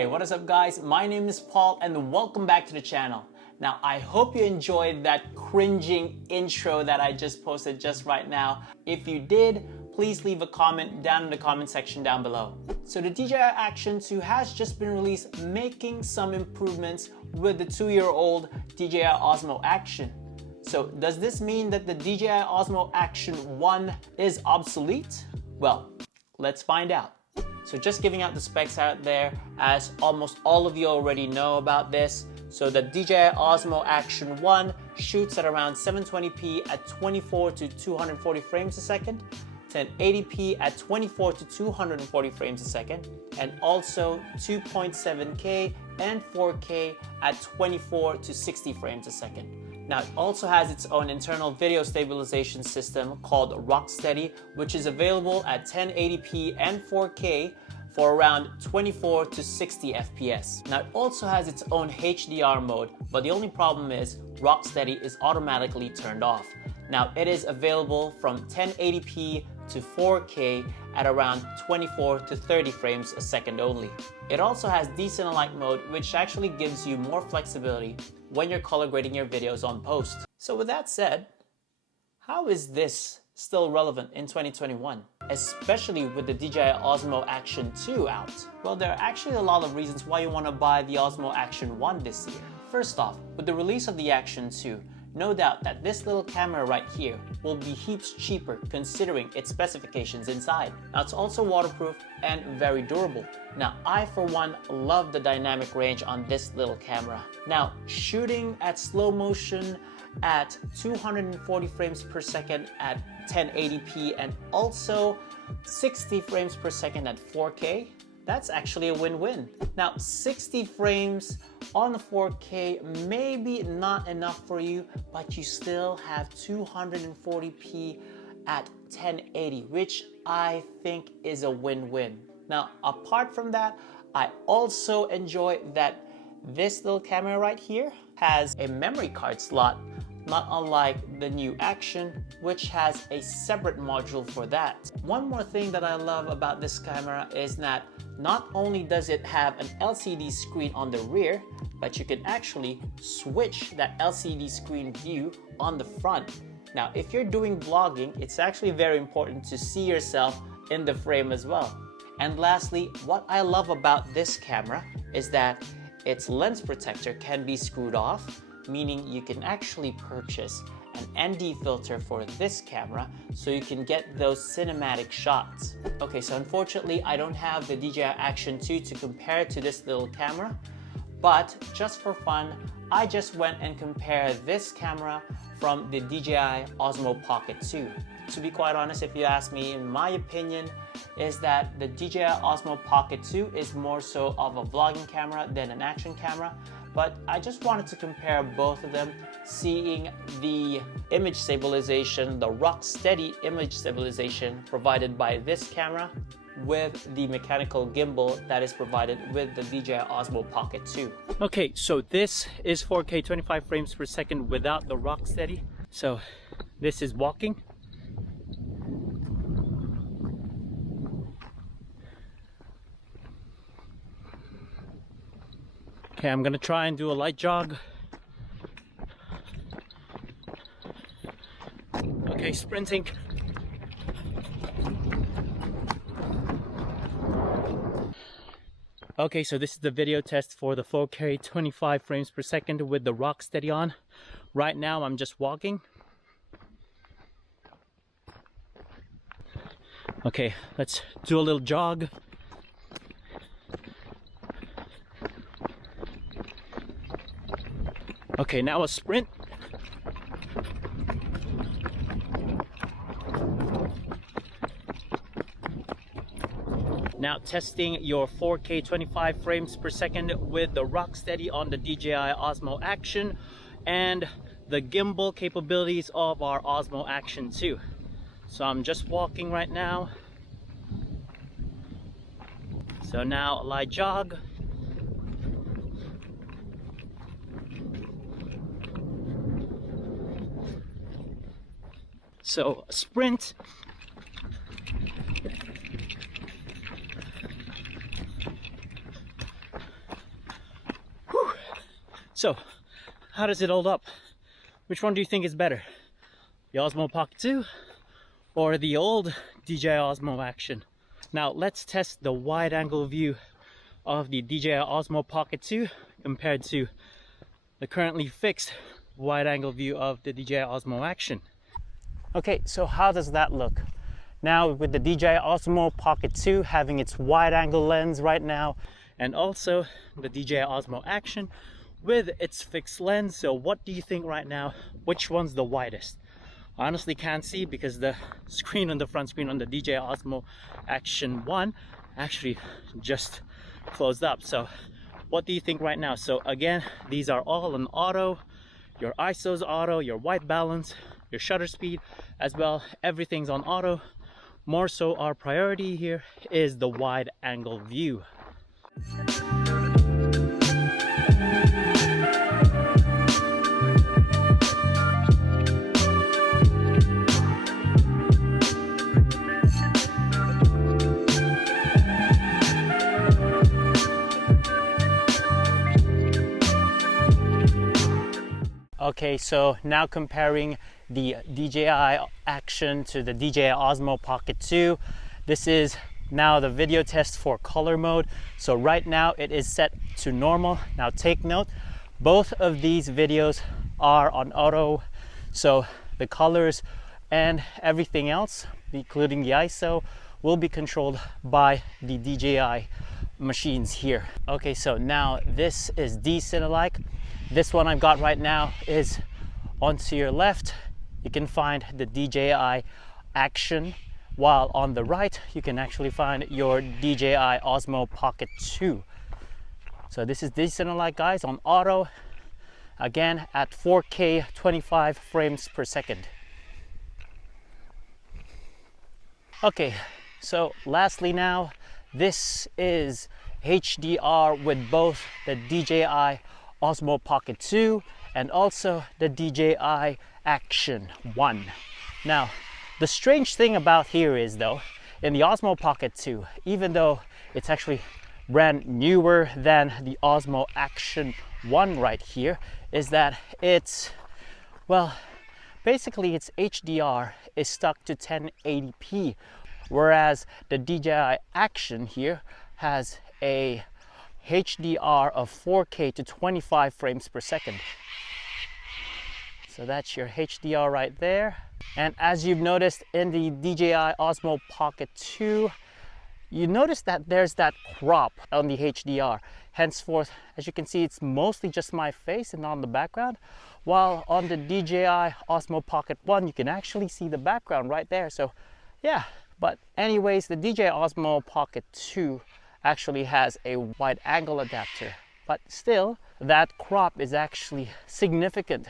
Hey, what is up guys? My name is Paul and welcome back to the channel. Now, I hope you enjoyed that cringing intro that I just posted just right now. If you did, please leave a comment down in the comment section down below. So the DJI Action 2 has just been released, making some improvements with the 2-year-old DJI Osmo Action. So does this mean that the DJI Osmo Action 1 is obsolete? Well, let's find out. So just giving out the specs out there, as almost all of you already know about this. So the DJI Osmo Action 1 shoots at around 720p at 24 to 240 frames a second, 1080p at 24 to 240 frames a second, and also 2.7K and 4K at 24 to 60 frames a second. Now, it also has its own internal video stabilization system called Rocksteady, which is available at 1080p and 4K for around 24 to 60 FPS. Now, it also has its own HDR mode, but the only problem is Rocksteady is automatically turned off. Now, it is available from 1080p to 4K at around 24 to 30 frames a second only. It also has Decent Light mode, which actually gives you more flexibility when you're color grading your videos on post. So with that said, how is this still relevant in 2021? Especially with the DJI Osmo Action 2 out? Well, there are actually a lot of reasons why you want to buy the Osmo Action 1 this year. First off, with the release of the Action 2, no doubt that this little camera right here will be heaps cheaper considering its specifications inside. Now, it's also waterproof and very durable. Now, I for one love the dynamic range on this little camera. Now, shooting at slow motion at 240 frames per second at 1080p and also 60 frames per second at 4K, that's actually a win-win. Now, 60 frames on the 4K may be not enough for you, but you still have 240p at 1080, which I think is a win-win. Now, apart from that, I also enjoy that this little camera right here has a memory card slot, not unlike the new Action, which has a separate module for that. One more thing that I love about this camera is that not only does it have an LCD screen on the rear, but you can actually switch that LCD screen view on the front. Now, if you're doing vlogging, it's actually very important to see yourself in the frame as well. And lastly, what I love about this camera is that its lens protector can be screwed off, meaning you can actually purchase an ND filter for this camera so you can get those cinematic shots. Okay, so unfortunately I don't have the DJI Action 2 to compare to this little camera, but just for fun, I just went and compared this camera from the DJI Osmo Pocket 2. To be quite honest, if you ask me, in my opinion, is that the DJI Osmo Pocket 2 is more so of a vlogging camera than an action camera. But I just wanted to compare both of them, seeing the image stabilization, the Rocksteady image stabilization provided by this camera with the mechanical gimbal that is provided with the DJI Osmo Pocket 2. Okay, so this is 4K 25 frames per second without the Rocksteady. So this is walking. Okay, I'm gonna try and do a light jog. Okay, sprinting. Okay, so this is the video test for the 4K 25 frames per second with the Rocksteady on. Right now, I'm just walking. Okay, let's do a little jog. Okay, now a sprint. Now testing your 4K 25 frames per second with the Rocksteady on the DJI Osmo Action and the gimbal capabilities of our Osmo Action 2. So I'm just walking right now. So now a light jog. So sprint. So, how does it hold up? Which one do you think is better? The Osmo Pocket 2 or the old DJI Osmo Action? Now, let's test the wide angle view of the DJI Osmo Pocket 2 compared to the currently fixed wide angle view of the DJI Osmo Action. Okay, so how does that look? Now with the DJI Osmo Pocket 2 having its wide angle lens right now, and also the DJI Osmo Action with its fixed lens. So what do you think right now? Which one's the widest? I honestly can't see because the screen on the front screen on the DJI Osmo Action 1 actually just closed up. So what do you think right now? So again, these are all on auto. Your ISO's auto, your white balance, your shutter speed as well, everything's on auto. More so our priority here is the wide angle view. Okay, so now comparing the DJI Action to the DJI Osmo Pocket 2. This is now the video test for color mode. So right now it is set to normal. Now take note, both of these videos are on auto. So the colors and everything else, including the ISO, will be controlled by the DJI machines here. Okay, so now this is D-Cinelike. This one I've got right now is onto your left. You can find the DJI Action, while on the right you can actually find your DJI Osmo Pocket 2. So this is D-Cinelike, guys, on auto, again at 4K 25 frames per second. Okay, so lastly now, this is HDR with both the DJI Osmo Pocket 2 and also the DJI Action 1. Now, the strange thing about here is though, in the Osmo Pocket 2, even though it's actually brand newer than the Osmo Action 1 right here, is that it's, well, basically its HDR is stuck to 1080p, whereas the DJI Action here has a HDR of 4K to 25 frames per second. So that's your HDR right there. And as you've noticed in the DJI Osmo Pocket 2, you notice that there's that crop on the HDR. Henceforth, as you can see, it's mostly just my face and on the background. While on the DJI Osmo Pocket 1, you can actually see the background right there. So yeah, but anyways, the DJI Osmo Pocket 2 actually has a wide angle adapter, but still that crop is actually significant.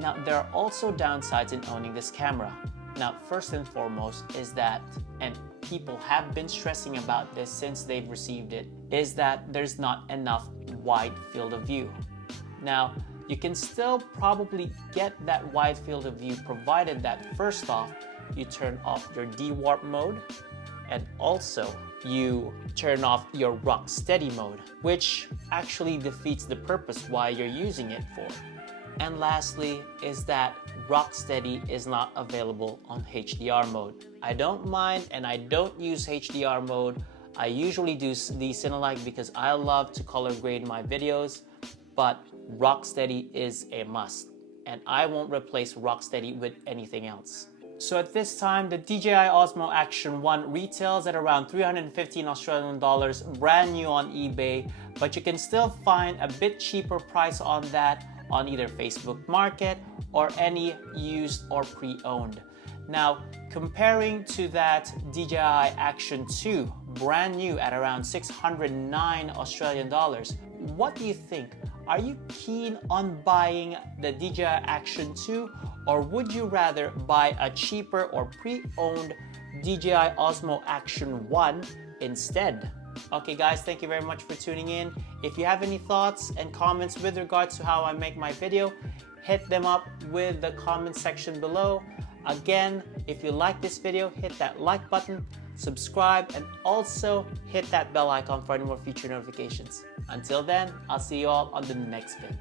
Now there are also downsides in owning this camera. Now first and foremost is that, and people have been stressing about this since they've received it, is that there's not enough wide field of view. Now you can still probably get that wide field of view provided that first off you turn off your de-warp mode, and also you turn off your rock steady mode, which actually defeats the purpose why you're using it for. And lastly is that rock steady is not available on HDR mode. I don't mind and I don't use HDR mode. I usually do the Cinelike because I love to color grade my videos, but rock steady is a must, and I won't replace rock steady with anything else. So at this time, the DJI Osmo Action 1 retails at around 315 Australian dollars, brand new on eBay, but you can still find a bit cheaper price on that on either Facebook Market or any used or pre-owned. Now, comparing to that DJI Action 2, brand new at around 609 Australian dollars, what do you think? Are you keen on buying the DJI Action 2, or would you rather buy a cheaper or pre-owned DJI Osmo Action 1 instead? Okay guys, thank you very much for tuning in. If you have any thoughts and comments with regards to how I make my video, hit them up with the comment section below. Again, if you like this video, hit that like button, subscribe, and also hit that bell icon for any more future notifications. Until then, I'll see you all on the next vid.